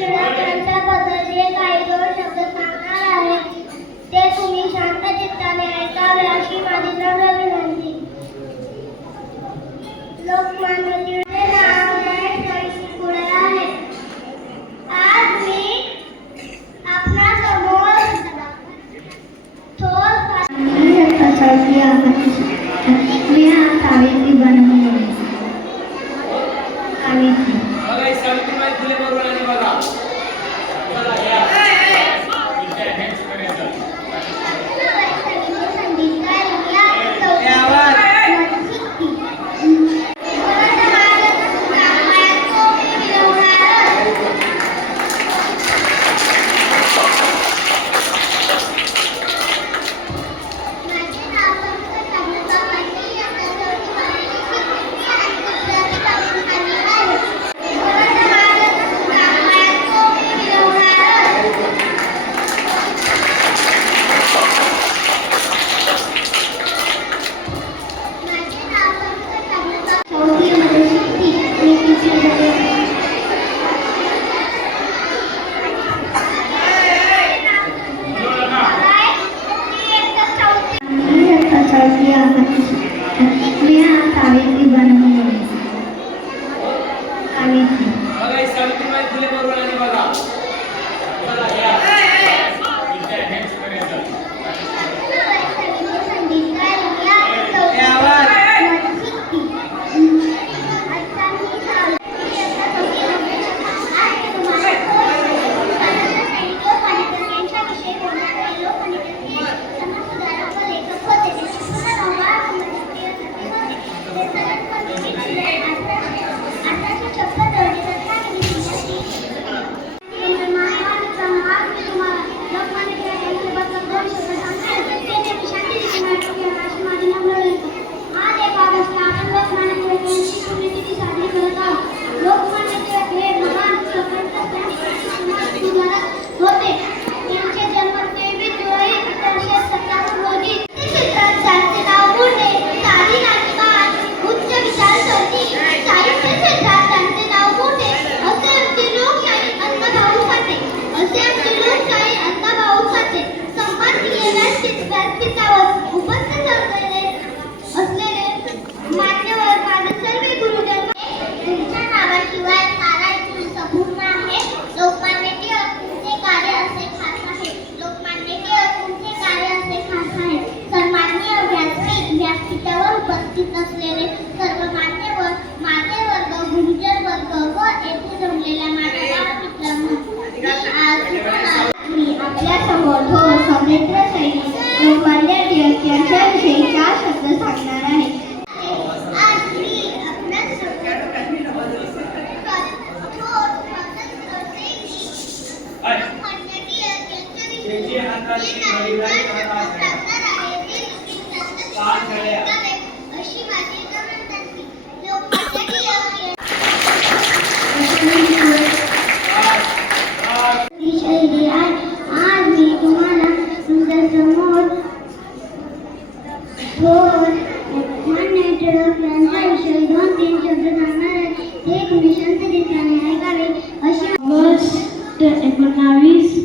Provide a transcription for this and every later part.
विनाकांचा बदल जे काही दोन शब्द सांगणार आहे ते तुम्ही शांत चित्ताने ऐकावे अशी माझी नम्र विनंती लोकमान्य टिळकचे नाव न्याय पुढे आहे आज मी आपणा समोर ठोस બીજી હાથાથી વડીલાની હાથ આગળ હાથ ઘડ્યા Must the economics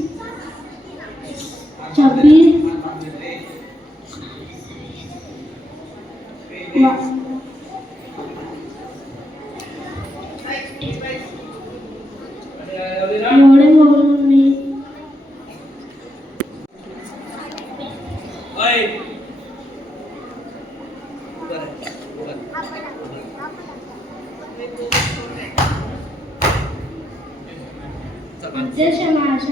我。有那个米。哎。嗯，这是男生。